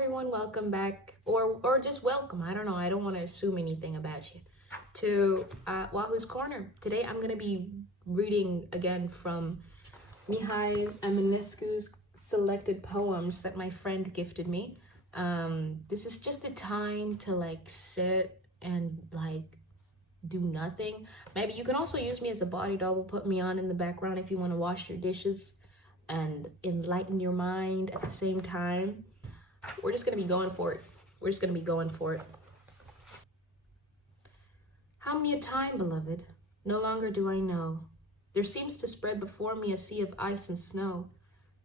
everyone, welcome back, or just welcome. I don't know. I don't want to assume anything about you. To Wahoo's Corner. Today I'm gonna be reading again from Mihai Eminescu's selected poems that my friend gifted me. This is just a time to sit and do nothing. Maybe you can also use me as a body double. Put me on in the background if you want to wash your dishes and enlighten your mind at the same time. We're just gonna be going for it. How many a time, beloved, no longer do I know. There seems to spread before me a sea of ice and snow,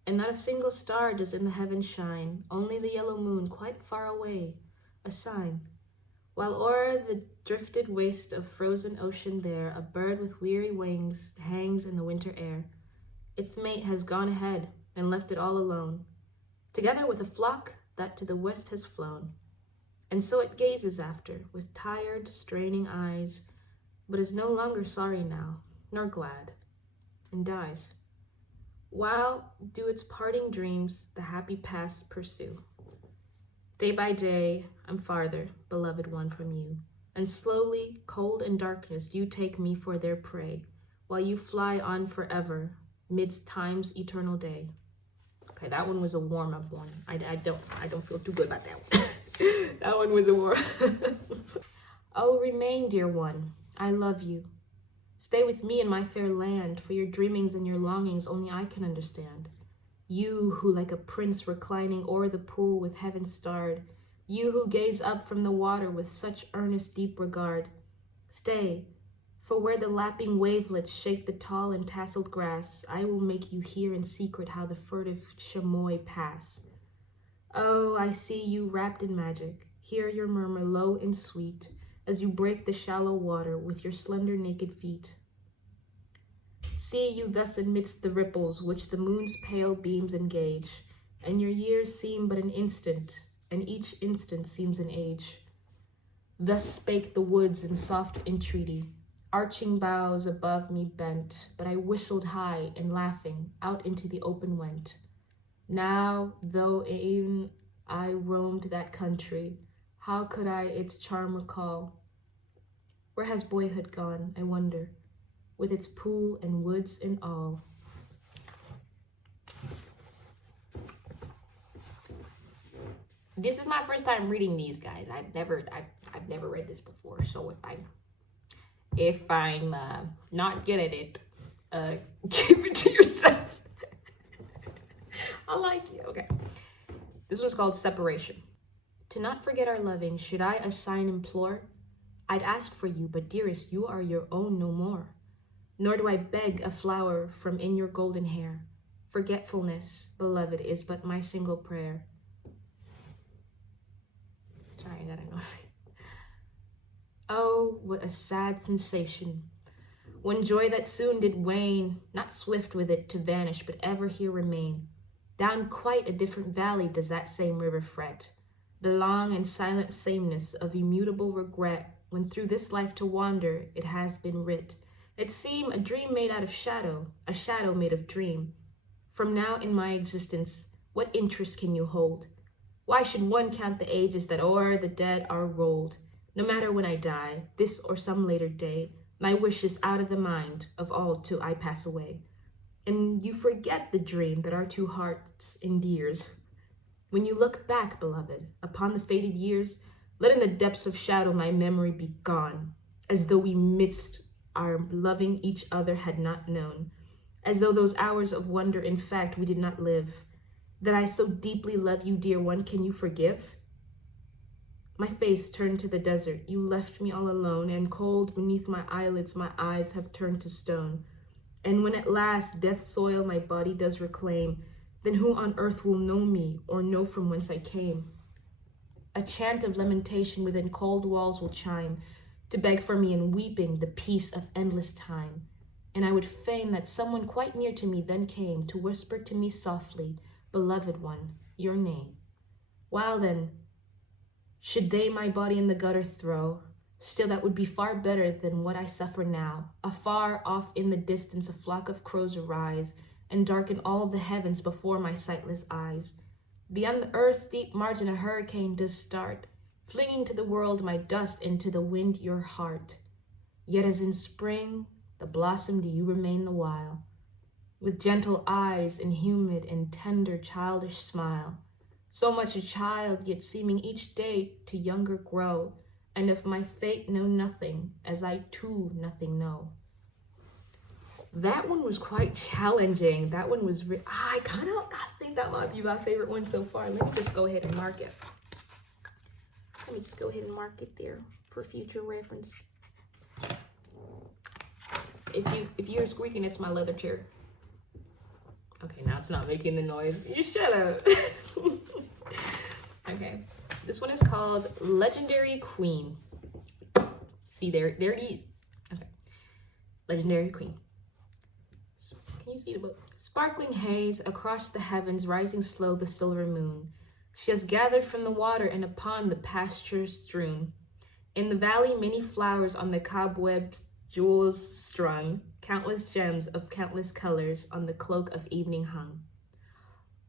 and not a single star does in the heavens shine, only the yellow moon quite far away, a sign. While o'er the drifted waste of frozen ocean there, a bird with weary wings hangs in the winter air. Its mate has gone ahead and left it all alone, together with a flock that to the west has flown. And so it gazes after, with tired, straining eyes, but is no longer sorry now, nor glad, and dies. While do its parting dreams the happy past pursue. Day by day, I'm farther, beloved one, from you, and slowly, cold in darkness, you take me for their prey, while you fly on forever, midst time's eternal day. Okay, that one was a warm-up one. I don't feel too good about that one. That one was a warm. Oh, remain, dear one. I love you. Stay with me in my fair land, for your dreamings and your longings only I can understand. You who like a prince reclining o'er the pool with heaven starred, you who gaze up from the water with such earnest deep regard. Stay, for where the lapping wavelets shake the tall and tasseled grass, I will make you hear in secret how the furtive chamois pass. Oh, I see you wrapped in magic, hear your murmur low and sweet, as you break the shallow water with your slender naked feet. See you thus amidst the ripples which the moon's pale beams engage, and your years seem but an instant, and each instant seems an age. Thus spake the woods in soft entreaty, arching boughs above me bent, but I whistled high and laughing out into the open went. Now, though e'en I roamed that country, how could I its charm recall? Where has boyhood gone, I wonder, with its pool and woods and all? This is my first time reading these, guys. I've never read this before, so if I'm not good at it, keep it to yourself. I like it. Okay. This one's called Separation. To not forget our loving, should I a sign implore? I'd ask for you, but dearest, you are your own no more. Nor do I beg a flower from in your golden hair. Forgetfulness, beloved, is but my single prayer. Sorry, I gotta know. Oh, what a sad sensation. One joy that soon did wane, not swift with it to vanish, but ever here remain. Down quite a different valley does that same river fret, the long and silent sameness of immutable regret, when through this life to wander it has been writ. It seemed a dream made out of shadow, a shadow made of dream. From now in my existence, what interest can you hold? Why should one count the ages that o'er the dead are rolled? No matter when I die, this or some later day, my wish is out of the mind of all till I pass away. And you forget the dream that our two hearts endears. When you look back, beloved, upon the faded years, let in the depths of shadow my memory be gone, as though we midst our loving each other had not known, as though those hours of wonder in fact we did not live. That I so deeply love you, dear one, can you forgive? My face turned to the desert, you left me all alone, and cold beneath my eyelids my eyes have turned to stone. And when at last death's soil my body does reclaim, then who on earth will know me or know from whence I came? A chant of lamentation within cold walls will chime, to beg for me in weeping the peace of endless time. And I would fain that someone quite near to me then came to whisper to me softly, beloved one, your name. While then, should they my body in the gutter throw, still that would be far better than what I suffer now. Afar off in the distance a flock of crows arise, and darken all the heavens before my sightless eyes. Beyond the earth's deep margin a hurricane does start, flinging to the world my dust, into the wind your heart. Yet as in spring, the blossom do you remain the while, with gentle eyes and humid and tender childish smile. So much a child, yet seeming each day to younger grow, and of my fate know nothing, as I too nothing know. That one was quite challenging. That one was, I think that might be my favorite one so far. Let me just go ahead and mark it. Let me just go ahead and mark it there for future reference. If you're squeaking, it's my leather chair. Okay, now it's not making the noise. You shut up. Okay, this one is called Legendary Queen. See, there it is. Okay, Legendary Queen. Can you see the book? Sparkling haze across the heavens, rising slow the silver moon. She has gathered from the water and upon the pastures strewn. In the valley many flowers, on the cobwebs jewels strung, countless gems of countless colors on the cloak of evening hung.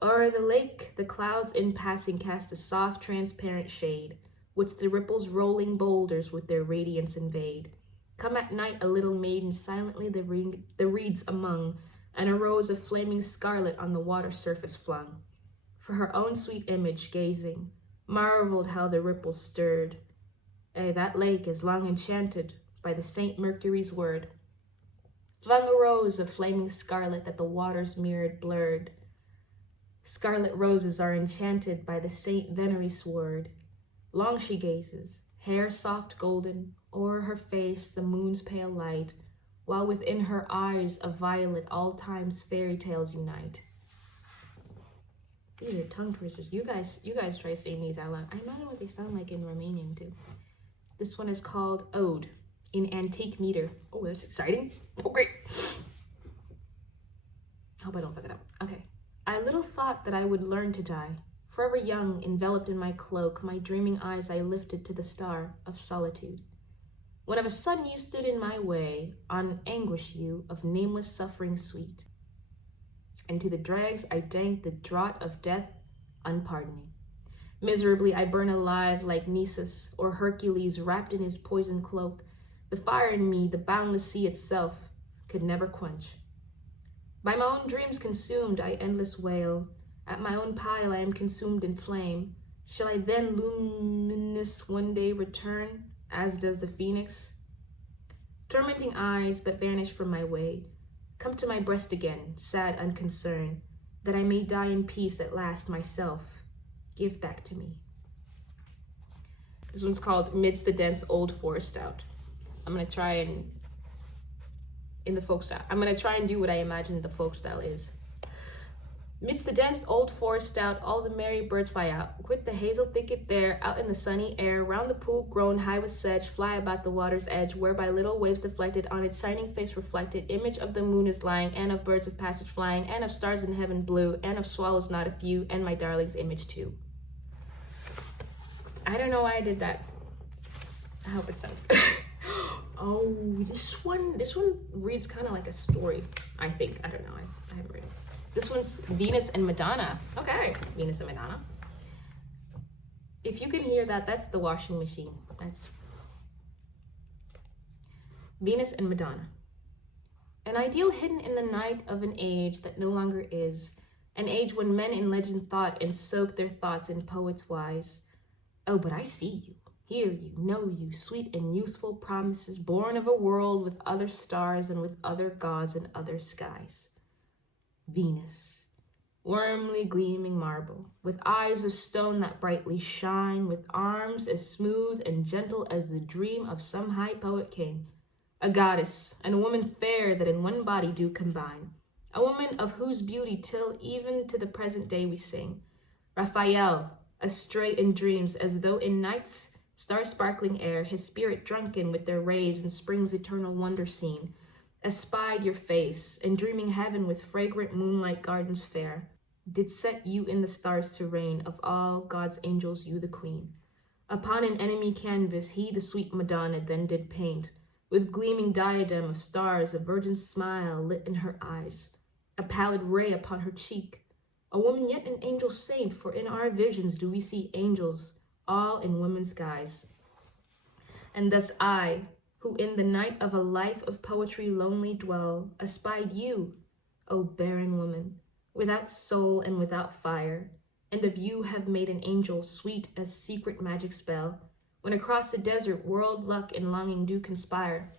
O'er the lake the clouds in passing cast a soft transparent shade, which the ripples rolling boulders with their radiance invade. Come at night a little maiden silently the reeds among, and a rose of flaming scarlet on the water surface flung. For her own sweet image gazing, marveled how the ripples stirred. That lake is long enchanted by the Saint Mercury's word. Flung a rose of flaming scarlet that the waters mirrored blurred. Scarlet roses are enchanted by the Saint Veneris word. Long she gazes, hair soft golden, o'er her face the moon's pale light, while within her eyes of violet all time's fairy tales unite. These are tongue twisters. You guys try saying these out loud. I imagine what they sound like in Romanian too. This one is called Ode in antique meter. Oh, that's exciting. Oh, great. Hope I don't fuck it up. Okay. I little thought that I would learn to die. Forever young, enveloped in my cloak, my dreaming eyes I lifted to the star of solitude. When of a sudden you stood in my way, on anguish you of nameless suffering sweet. And to the dregs I dank the draught of death unpardoning. Miserably I burn alive like Nisus or Hercules wrapped in his poison cloak. The fire in me, the boundless sea itself, could never quench. By my own dreams consumed, I endless wail. At my own pile I am consumed in flame. Shall I then luminous one day return, as does the phoenix? Tormenting eyes but vanish from my way. Come to my breast again, sad unconcerned, that I may die in peace at last myself. Give back to me. This one's called Midst the Dense Old Forest Stout. I'm gonna try and in the folk style. I'm gonna try and do what I imagine the folk style is. Midst the dense old forest stout, all the merry birds fly out. Quit the hazel thicket there, out in the sunny air, round the pool grown high with sedge, fly about the water's edge, where by little waves deflected, on its shining face reflected, image of the moon is lying, and of birds of passage flying, and of stars in heaven blue, and of swallows not a few, and my darling's image too. I don't know why I did that. I hope it sounds good. Oh, this one reads kind of like a story, I think. I don't know, I haven't read it. This one's Venus and Madonna. Okay, Venus and Madonna. If you can hear that, that's the washing machine. That's Venus and Madonna. An ideal hidden in the night of an age that no longer is, an age when men in legend thought and soaked their thoughts in poets wise. Oh, but I see you, hear you, know you, sweet and youthful promises, born of a world with other stars and with other gods and other skies. Venus, warmly gleaming marble, with eyes of stone that brightly shine, with arms as smooth and gentle as the dream of some high poet king, a goddess, and a woman fair that in one body do combine, a woman of whose beauty till even to the present day we sing. Raphael, astray in dreams, as though in night's star-sparkling air, his spirit drunken with their rays and spring's eternal wonder seen, espied your face, and dreaming heaven with fragrant moonlight gardens fair, did set you in the stars to reign, of all God's angels you the queen. Upon an enemy canvas he the sweet Madonna then did paint, with gleaming diadem of stars, a virgin smile lit in her eyes, a pallid ray upon her cheek, a woman yet an angel saint, for in our visions do we see angels, all in woman's guise. And thus I, who in the night of a life of poetry lonely dwell, espied you, O barren woman, without soul and without fire, and of you have made an angel sweet as secret magic spell, when across the desert world luck and longing do conspire.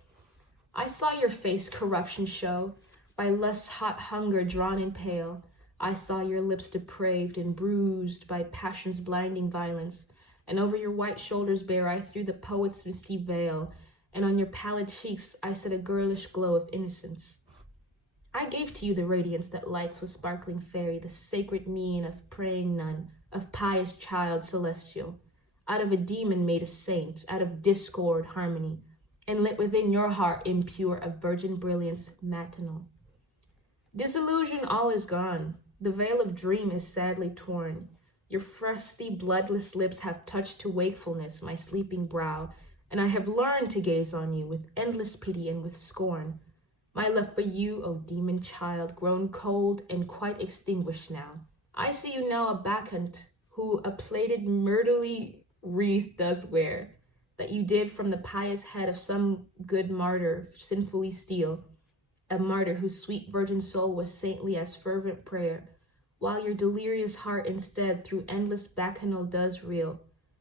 I saw your face corruption show, by lust's hot hunger drawn and pale. I saw your lips depraved and bruised by passion's blinding violence, and over your white shoulders bare I threw the poet's misty veil, and on your pallid cheeks I set a girlish glow of innocence. I gave to you the radiance that lights with sparkling fairy, the sacred mien of praying nun, of pious child celestial. Out of a demon made a saint, out of discord harmony, and lit within your heart impure a virgin brilliance matinal. Disillusion all is gone, the veil of dream is sadly torn. Your frosty, bloodless lips have touched to wakefulness my sleeping brow, and I have learned to gaze on you with endless pity and with scorn. My love for you, O demon child, grown cold and quite extinguished now. I see you now a bacchant, who a plaited myrtly wreath does wear, that you did from the pious head of some good martyr sinfully steal, a martyr whose sweet virgin soul was saintly as fervent prayer, while your delirious heart instead through endless bacchanal does reel,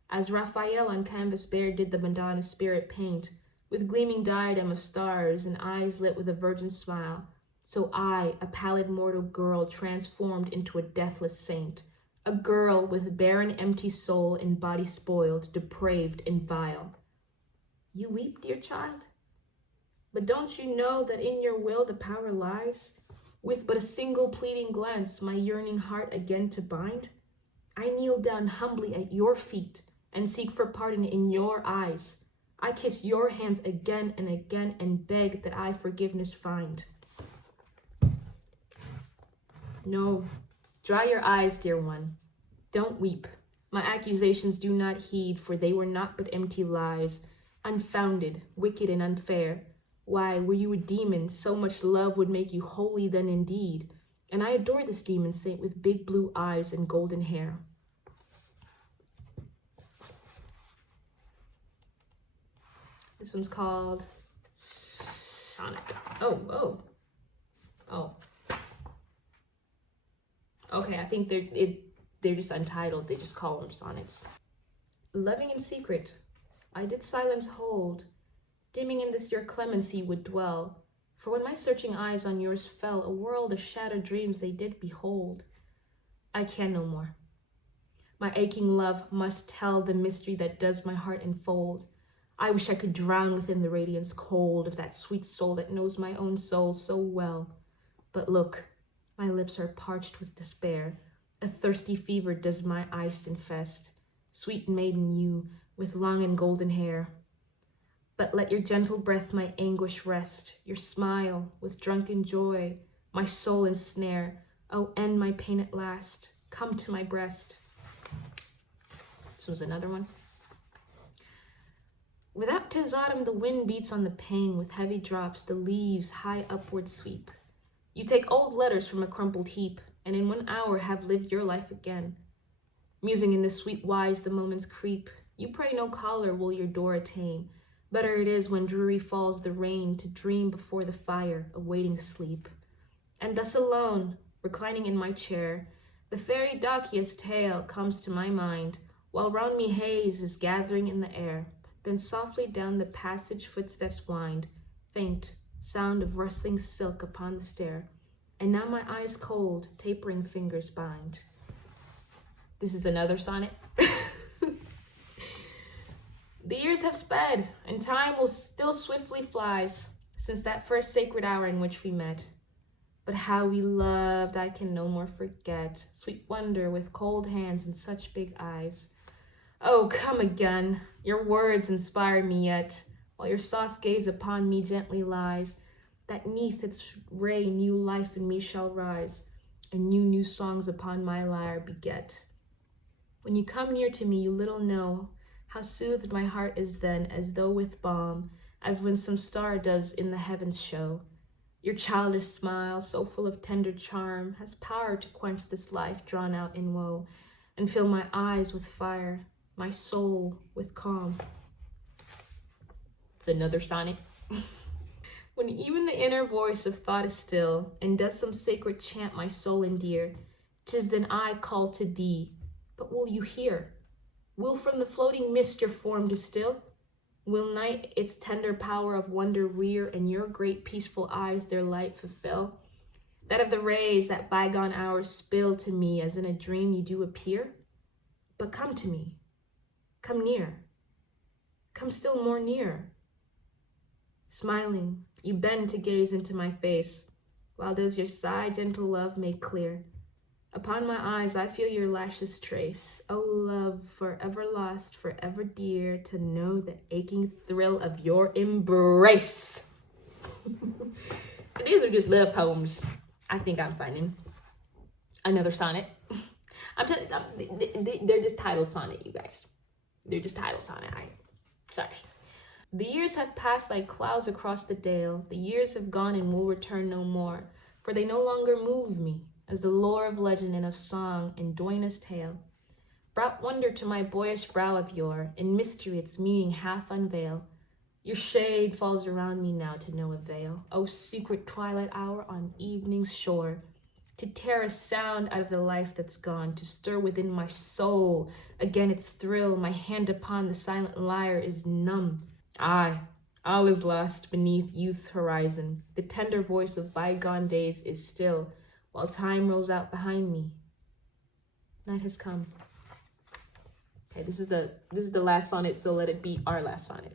as Raphael on canvas bare did the Madonna spirit paint, with gleaming diadem of stars and eyes lit with a virgin smile. So I, a pallid mortal girl, transformed into a deathless saint, a girl with barren empty soul and body spoiled, depraved and vile. You weep, dear child? But don't you know that in your will the power lies, with but a single pleading glance my yearning heart again to bind? I kneel down humbly at your feet and seek for pardon in your eyes. I kiss your hands again and beg that I forgiveness find. No, dry your eyes, dear one. Don't weep. My accusations do not heed, for they were not but empty lies, unfounded, wicked, and unfair. Why, were you a demon, so much love would make you holy then indeed. And I adore this demon saint with big blue eyes and golden hair. This one's called Sonnet. Oh. Okay, I think they're just untitled. They just call them sonnets. Loving in secret, I did silence hold, dimming in this your clemency would dwell. For when my searching eyes on yours fell, a world of shadowed dreams they did behold. I can no more. My aching love must tell the mystery that does my heart enfold. I wish I could drown within the radiance cold of that sweet soul that knows my own soul so well. But look, my lips are parched with despair. A thirsty fever does my eyes infest. Sweet maiden you, with long and golden hair. But let your gentle breath my anguish rest, your smile, with drunken joy, my soul ensnare. Oh, end my pain at last, come to my breast. This was another one. Without 'tis autumn, the wind beats on the pane with heavy drops, the leaves high upward sweep. You take old letters from a crumpled heap, and in 1 hour have lived your life again. Musing in this sweet wise the moments creep, you pray no caller will your door attain. Better it is when dreary falls the rain to dream before the fire, awaiting sleep. And thus alone, reclining in my chair, the fairy Dacia's tale comes to my mind, while round me haze is gathering in the air. Then softly down the passage footsteps wind, faint sound of rustling silk upon the stair, and now my eyes cold, tapering fingers bind. This is another sonnet. The years have sped, and time will still swiftly flies, since that first sacred hour in which we met. But how we loved I can no more forget, sweet wonder with cold hands and such big eyes. Oh, come again, your words inspire me yet, while your soft gaze upon me gently lies, that 'neath its ray new life in me shall rise, and new songs upon my lyre beget. When you come near to me, you little know how soothed my heart is then, as though with balm, as when some star does in the heavens show. Your childish smile, so full of tender charm, has power to quench this life drawn out in woe, and fill my eyes with fire, my soul with calm. It's another sonnet. When even the inner voice of thought is still, and does some sacred chant my soul endear, 'tis then I call to thee, but will you hear? Will from the floating mist your form distill? Will night its tender power of wonder rear, and your great peaceful eyes their light fulfill? That of the rays that bygone hours spill to me, as in a dream you do appear? But come to me, come near, come still more near. Smiling, you bend to gaze into my face, while does your sigh gentle love make clear. Upon my eyes I feel your lashes trace. O love, forever lost, forever dear, to know the aching thrill of your embrace. These are just love poems. I think I'm finding another sonnet. They're just titled sonnet, you guys. They're just titled sonnet. Sorry. The years have passed like clouds across the dale. The years have gone and will return no more, for they no longer move me, as the lore of legend and of song and Doina's tale brought wonder to my boyish brow of yore, and mystery its meaning half unveil. Your shade falls around me now to no avail, O secret twilight hour on evening's shore, to tear a sound out of the life that's gone, to stir within my soul again its thrill. My hand upon the silent lyre is numb. Aye, all is lost beneath youth's horizon. The tender voice of bygone days is still, while time rolls out behind me. Night has come. Okay, this is the last sonnet, so let it be our last sonnet.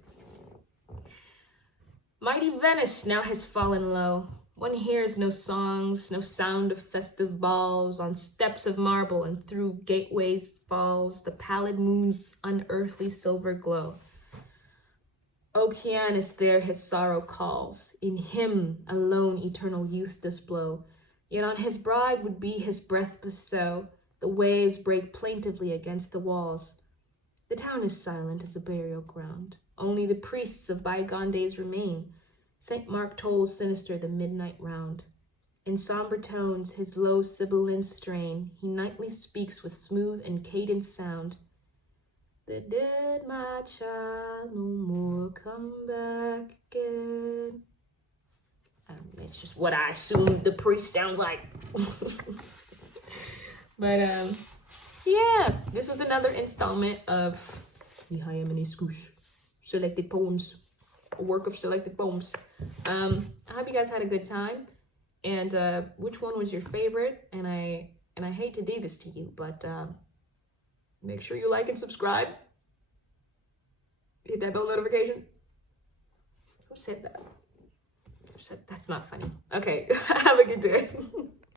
Mighty Venice now has fallen low. One hears no songs, no sound of festive balls. On steps of marble and through gateways falls the pallid moon's unearthly silver glow. Oceanus there his sorrow calls. In him alone eternal youth does blow. Yet on his bride would be his breath bestow. The waves break plaintively against the walls. The town is silent as a burial ground. Only the priests of bygone days remain. St. Mark tolls sinister the midnight round. In somber tones, his low sibilant strain, he nightly speaks with smooth and cadenced sound. The dead, my child, no more come back again. It's just what I assume the priest sounds like. But yeah, this was another installment of Mihai Eminescu's selected poems, a work of selected poems. I hope you guys had a good time. And which one was your favorite? And I hate to do this to you, but make sure you like and subscribe. Hit that bell notification. Who said that? Who said that's not funny? Okay, have a good day.